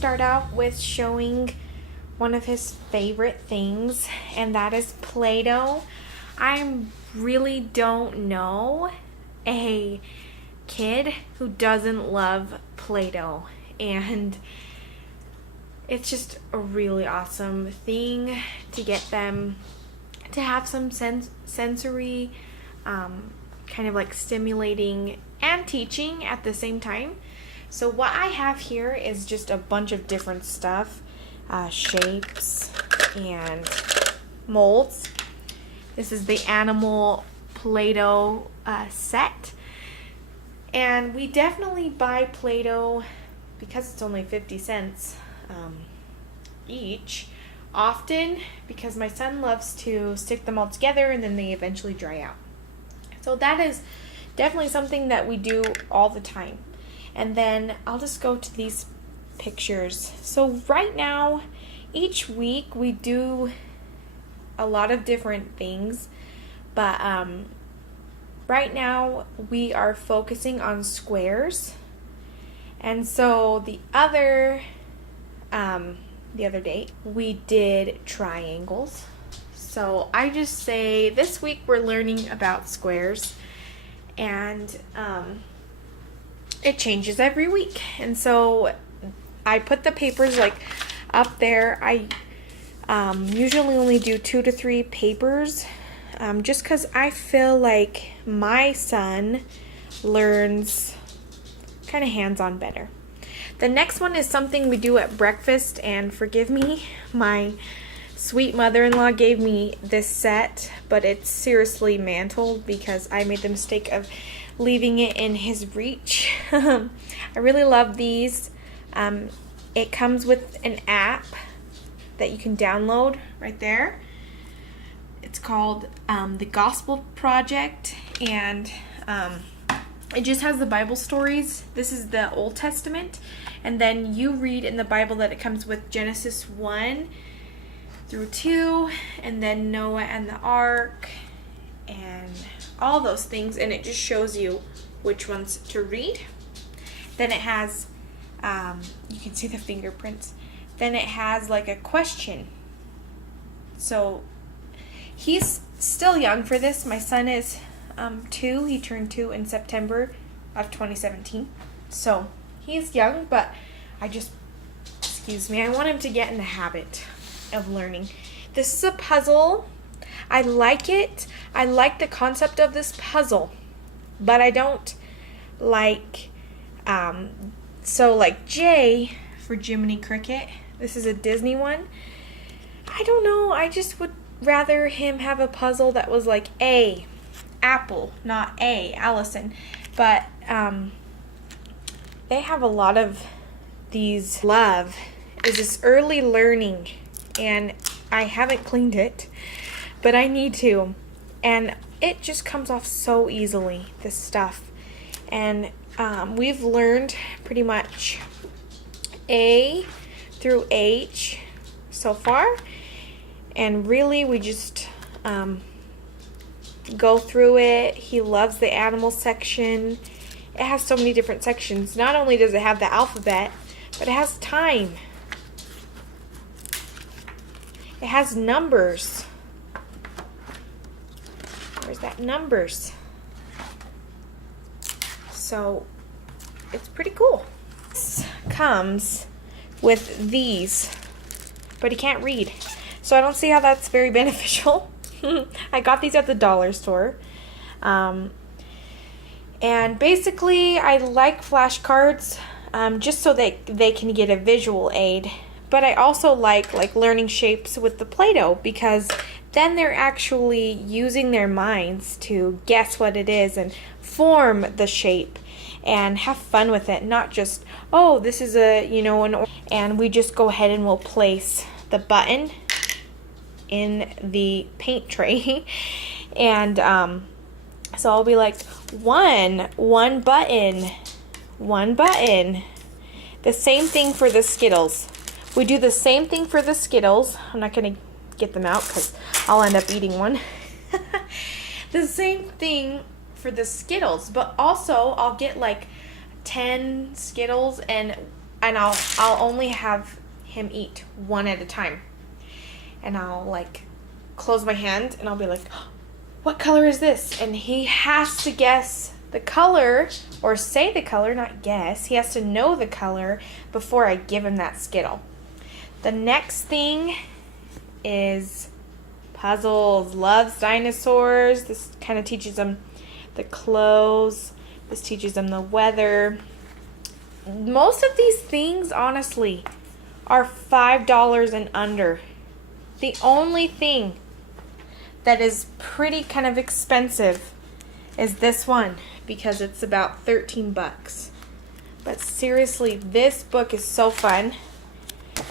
start out with showing one of his favorite things, and that is Play-Doh. I really don't know a kid who doesn't love Play-Doh, and it's just a really awesome thing to get them to have some sensory kind of like stimulating and teaching at the same time. So what I have here is just a bunch of different stuff, shapes and molds. This is the animal Play-Doh set, and we definitely buy Play-Doh because it's only 50 cents each, often because my son loves to stick them all together and then they eventually dry out. So that is definitely something that we do all the time. And then I'll just go to these pictures. So right now, each week we do a lot of different things, but right now we are focusing on squares. And so the other day we did triangles. So I just say this week we're learning about squares, and it changes every week. And so I put the papers like up there. I usually only do 2 to 3 papers, just because I feel like my son learns kind of hands-on better. The next one is something we do at breakfast, and forgive me, my sweet mother-in-law gave me this set, but it's seriously mantled because I made the mistake of leaving it in his reach. I really love these. It comes with an app that you can download right there. It's called the Gospel Project, and it just has the Bible stories. This is the Old Testament, and then you read in the Bible that it comes with Genesis 1 through 2, and then Noah and the Ark, and all those things, and it just shows you which ones to read. Then it has, you can see the fingerprints. Then it has like a question. So he's still young for this. My son is 2. He turned 2 in September of 2017. So he's young, but I want him to get in the habit of learning. This is a puzzle. I like it. I like the concept of this puzzle, but I don't like, so like J for Jiminy Cricket. This is a Disney one. I don't know. I just would rather him have a puzzle that was like A, Apple, not A, Allison. But they have a lot of these. Love is this early learning, and I haven't cleaned it, but I need to. And it just comes off so easily, this stuff. And we've learned pretty much A through H so far. And really, we just go through it. He loves the animal section. It has so many different sections. Not only does it have the alphabet, but it has time. It has numbers. Where's that numbers? So it's pretty cool. This comes with these, but he can't read. So I don't see how that's very beneficial. I got these at the dollar store. And basically I like flashcards just so they can get a visual aid. But I also like learning shapes with the Play-Doh, because then they're actually using their minds to guess what it is and form the shape and have fun with it. Not just, oh, this is and we just go ahead and we'll place the button in the paint tray. And so I'll be like, one button. The same thing for the Skittles. We do the same thing for the Skittles. I'm not going to get them out because I'll end up eating one. The same thing for the Skittles, but also I'll get like 10 Skittles, and and I'll only have him eat one at a time. And I'll like close my hand and I'll be like, what color is this? And he has to guess the color, or say the color, not guess. He has to know the color before I give him that Skittle. The next thing is puzzles. Loves dinosaurs. This kind of teaches him the clothes. This teaches them the weather. Most of these things, honestly, are $5 and under. The only thing that is pretty kind of expensive is this one, because it's about 13 bucks. But seriously, this book is so fun,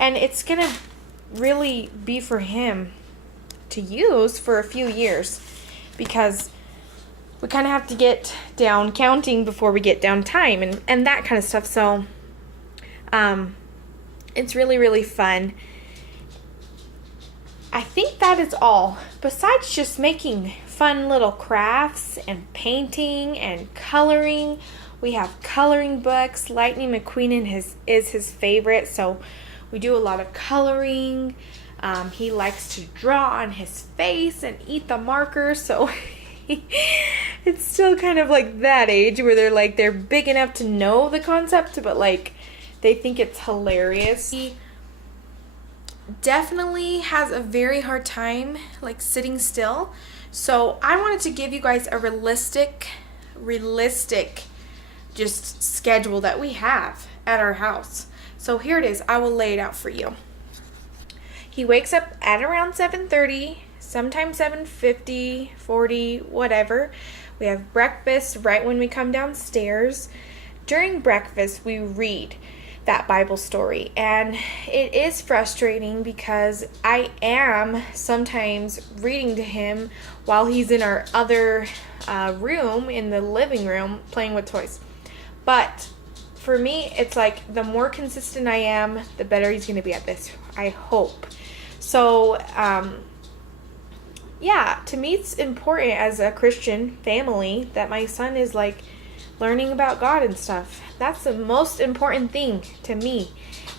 and it's gonna really be for him to use for a few years, because we kind of have to get down counting before we get down time and that kind of stuff. So it's really, really fun. I think that is all. Besides just making fun little crafts and painting and coloring, we have coloring books. Lightning McQueen is his favorite, so we do a lot of coloring. He likes to draw on his face and eat the markers, so it's still kind of like that age where they're big enough to know the concept, but like they think it's hilarious. He definitely has a very hard time like sitting still, so I wanted to give you guys a realistic just schedule that we have at our house. So here it is. I will lay it out for you. He wakes up at around 7:30, sometimes 7:50, 40, whatever. We have breakfast right when we come downstairs. During breakfast, we read that Bible story, and it is frustrating because I am sometimes reading to him while he's in our other room in the living room playing with toys. But for me, it's like the more consistent I am, the better he's going to be at this, I hope. So yeah, to me it's important as a Christian family that my son is like learning about God and stuff. That's the most important thing to me,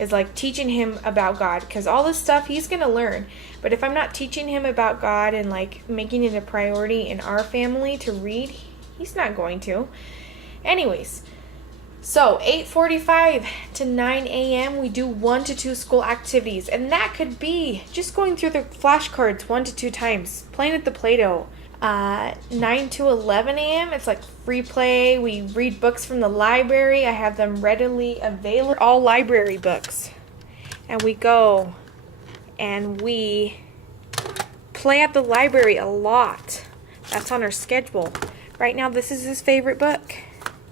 is like teaching him about God, because all this stuff he's gonna learn. But if I'm not teaching him about God and like making it a priority in our family to read, he's not going to. Anyways, so 8:45 to 9 a.m. we do 1 to 2 school activities, and that could be just going through the flashcards 1 to 2 times, playing at the Play-Doh. 9 to 11 a.m. it's like free play. We read books from the library. I have them readily available, all library books, and we go and we play at the library a lot. That's on our schedule. Right now this is his favorite book,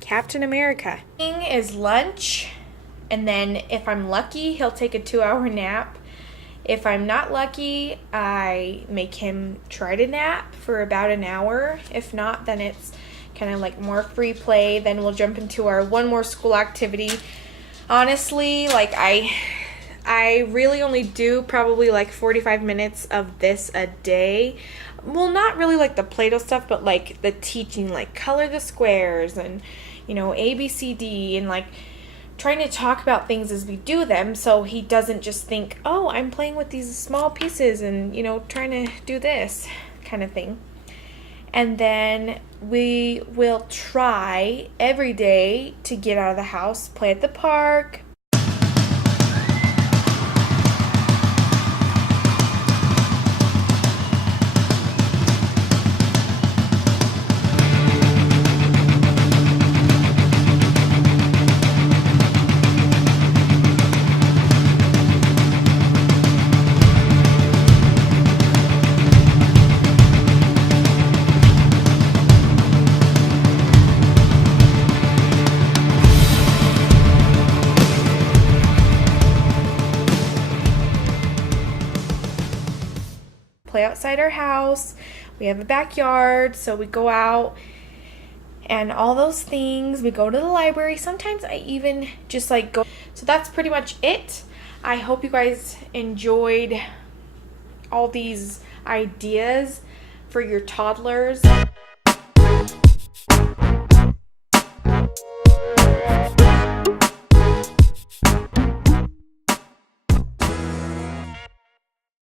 Captain America. Is lunch, and then if I'm lucky, he'll take a 2-hour nap. If I'm not lucky, I make him try to nap for about an hour. If not, then it's kind of like more free play. Then we'll jump into our one more school activity. Honestly, like I really only do probably like 45 minutes of this a day. Well, not really like the Play-Doh stuff, but like the teaching, like color the squares and, you know, A, B, C, D, and like trying to talk about things as we do them, so he doesn't just think, oh, I'm playing with these small pieces and, you know, trying to do this kind of thing. And then we will try every day to get out of the house, play at the park. Play outside our house. We have a backyard, so we go out and all those things. We go to the library. Sometimes I even just like go. So that's pretty much it. I hope you guys enjoyed all these ideas for your toddlers.